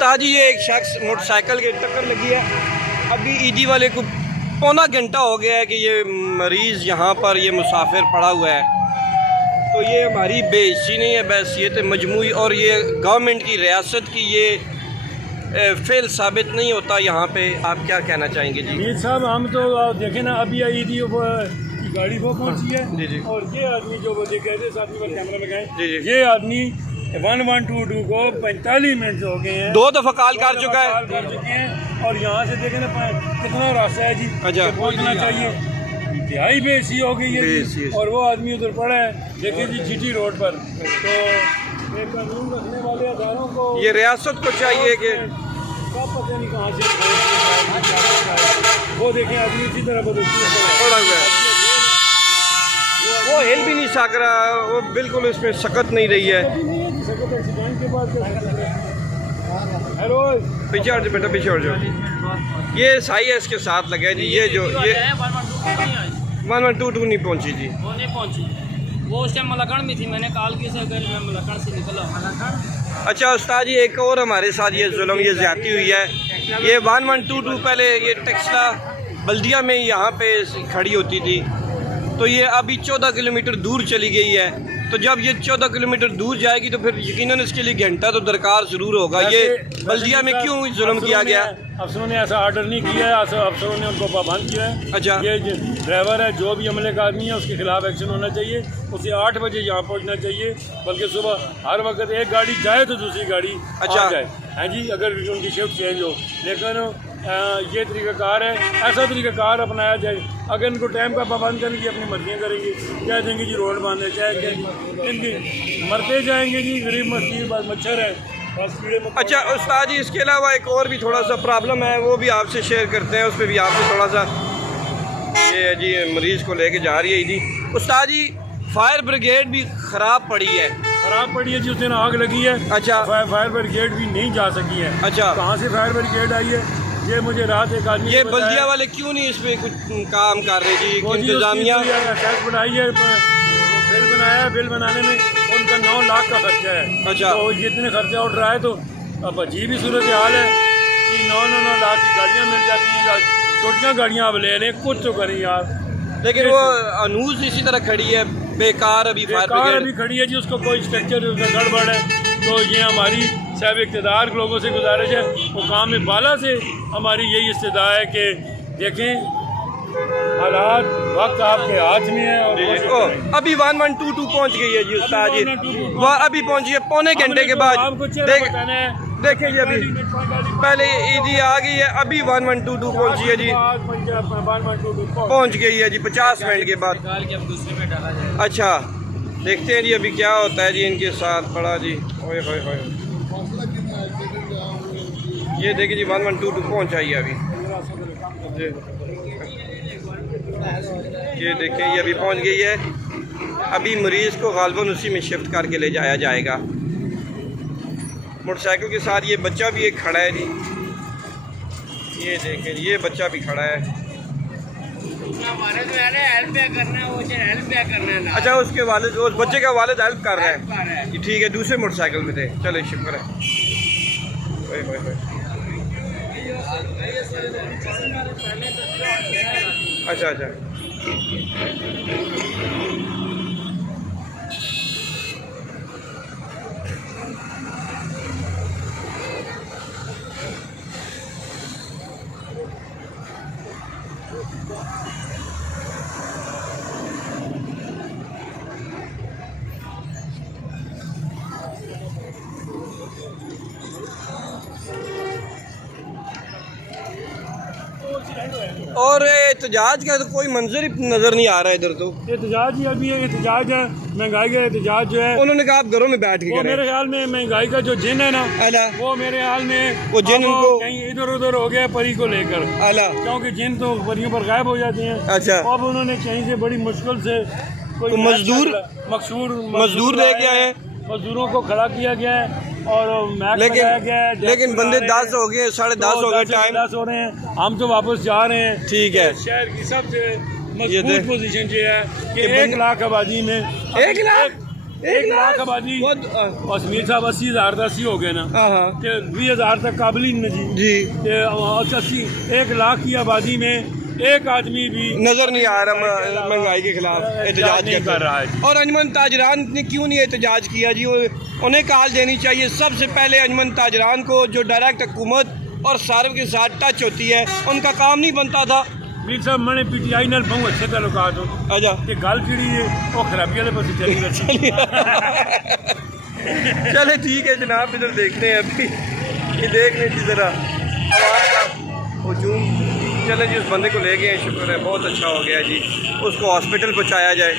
उस्ताद जी ये एक शख्स मोटरसाइकिल की टक्कर लगी है। अभी ईदी वाले को पौना घंटा हो गया है कि ये मरीज़ यहाँ पर ये मुसाफिर पड़ा हुआ है। तो ये हमारी बेइज्जती नहीं है, बस ये तो मजमूई और ये गवर्नमेंट की रियासत की ये फेल साबित नहीं होता। यहाँ पे आप क्या कहना चाहेंगे जी? मीर साहब हम तो देखें ना, अभी ईदी की गाड़ी वो पहुँची है जी जी। और ये आदमी जो वो देख रहे साथ में कैमरा में गए, जी जी। ये आदमी 1122 को 45 मिनट हो गए हैं, 2 दफ़ा कॉल कर चुका है। कर चुके हैं और यहाँ से देखें ना कितना रास्ता है जी। अच्छा। पहुँचना चाहिए, इंतहाई बेइज्जती हो गई है जी। और वो आदमी उधर पड़ा है, देखिए जी जीटी रोड पर। तो ये कानून रखने वाले अदारों को, ये रियासत को चाहिए कि सब पता नहीं कहाँ से वो देखें आदमी इसी तरह पड़ा हुआ है, वो हिल भी नहीं सक रहा, वो बिल्कुल इसमें सकत नहीं रही है। पीछे हट जाओ बेटा, पीछे हट जाओ। ये सही है, इसके साथ लगे जी। ये जो ये 1122 नहीं पहुंची जी, वो नहीं पहुंची। वो उस टाइम मलकड़ में थी, मैंने कॉल की से मैं मलकड़ से निकला। अच्छा उस्ताद जी, एक और हमारे साथ ये जुल्म, ये ज्यादती हुई है। ये 1122 पहले ये टेक्सला बल्दिया में यहाँ पे खड़ी होती थी, तो ये अभी 14 किलोमीटर दूर चली गई है। तो जब ये 14 किलोमीटर दूर जाएगी तो फिर यकीनन इसके लिए घंटा तो दरकार ज़रूर होगा। ये बल्दिया में क्यों जुल्म किया गया? अफसरों ने ऐसा ऑर्डर नहीं किया है, अफसरों ने उनको पाबंद किया है। अच्छा। ये ड्राइवर है, जो भी अमले का आदमी है, उसके खिलाफ एक्शन होना चाहिए। उसे 8 बजे यहाँ पहुँचना चाहिए, बल्कि सुबह हर वक्त एक गाड़ी जाए तो दूसरी गाड़ी अच्छा आ जाए। हाँ जी, अगर उनकी शिफ्ट चेंज हो। लेकिन ये तरीक़ाकार है, ऐसा तरीक़ाकार अपनाया जाए। अगर इनको टाइम का पाबंद करेंगे, अपनी मर्जियाँ करेंगे, क्या देंगे जी रोड बांधे, चाहे इनकी मरते जाएंगे जी, गरीब मच्छर है। अच्छा उस्ताद जी, इसके अलावा एक और भी थोड़ा सा प्रॉब्लम है, वो भी आपसे शेयर करते हैं। उस पर भी आपसे थोड़ा सा, ये जी मरीज़ को लेके जा रही है जी। उस्ताद जी फायर ब्रिगेड भी ख़राब पड़ी है। ख़राब पड़ी है जी, उस दिन आग लगी है। अच्छा। फायर ब्रिगेड भी नहीं जा सकी है। अच्छा। कहाँ से फायर ब्रिगेड आई है, ये मुझे रात एक आदमी, ये बल्दिया वाले क्यों नहीं इस पे कुछ काम कर रहे जी? इंतजामिया बनाई है, बिल बनाया है, बिल बनाने में उनका 9 लाख का खर्चा है। अच्छा। तो जितने खर्चा उठ रहा है, तो अब अजीब ही सूरत हाल है कि 9 लाख की गाड़ियाँ मिल जाती हैं, छोटियाँ गाड़ियाँ अब ले लें, कुछ तो करें यार। लेकिन वो अनूज इसी तरह खड़ी है, बेकार अभी अभी खड़ी है जी, उसको कोई स्ट्रक्चर गड़बड़ है। तो ये हमारी साहब इक़्तिदार लोगों से गुजारिश है, वो काम में बाला से हमारी यही इस्तदा है कि देखें हालात वक्त आपके हाथ में है। और अभी 1122 पहुंच गई है जी उस्ताद जी, वह अभी पहुंची है पौने घंटे के बाद। देखिए जी, अभी पहले ईदी आ गई है, अभी 1122 पहुंची है जी, पहुंच गई है जी 50 मिनट के बाद। अच्छा देखते हैं जी अभी क्या होता है जी इनके साथ पड़ा जी। ओए होए होए, ये देखिए जी 1122 पहुंच आई है अभी। ये देखिए ये अभी पहुंच गई है। अभी मरीज़ को गालबन उसी में शिफ्ट करके ले जाया जाएगा। मोटरसाइकिल के साथ ये बच्चा भी एक खड़ा है जी, ये देखें ये बच्चा भी खड़ा है। अच्छा उसके वालिद, उस बच्चे का वालिद हेल्प कर रहे हैं जी, ठीक है, दूसरे मोटरसाइकिल में थे। चलो शुक्र है। ओए होए होए, अच्छा अच्छा। और एहतजाज का तो कोई मंजर ही नजर नहीं आ रहा है इधर। तो एहतजाज ही अभी एहतजाज है, महंगाई का एहतजाज जो है। उन्होंने कहा आप घरों में बैठ के करें। मेरे ख्याल में महंगाई का जो जिन है ना, वो मेरे ख्याल में वो जिन उनको कहीं इधर उधर हो गया परी को लेकर, क्योंकि जिन तो परियों पर गायब हो जाते हैं। अच्छा। अब उन्होंने कहीं से बड़ी मुश्किल से कोई मजदूर लेके आए, मजदूरों को खड़ा किया गया है और लेकिन बंदे 10 हो गए, 10:30 हो गए, टाइम 10 हो रहे हैं, हम तो वापस जा रहे हैं। ठीक है। शहर की सबसे मजबूत पोजीशन ये है कि 1 लाख आबादी में 1 लाख 1 लाख आबादी और समीर साहब 80,000 का 80 हो गए ना, हाँ 20,000 तक काबिल ही नहीं जी 80 1 लाख की आबादी में एक आदमी भी नजर नहीं आ रहा महंगाई के खिलाफ एहतजाज नहीं कर रहा है जी। और अंजुमन ताजरान ने क्यों नहीं एहतजाज किया जी? उन्हें कॉल देनी चाहिए सबसे पहले अंजुमन ताजरान को, जो डायरेक्ट हुकूमत और सार्व के साथ टच होती है, उनका काम नहीं बनता था। मीर साहब मैंने PTI नाल बहुत अच्छे ताल्लुकात हो अच्छा कि गल जी वो खराबी वाले पास चली गई। चले ठीक है जनाब, इधर देखते हैं अभी, ये देख लें जी ज़रा आवाज़ का हजूम। चले जी उस बंदे को ले गए हैं, शुक्र है बहुत अच्छा हो गया जी, उसको हॉस्पिटल पहुँचाया जाए।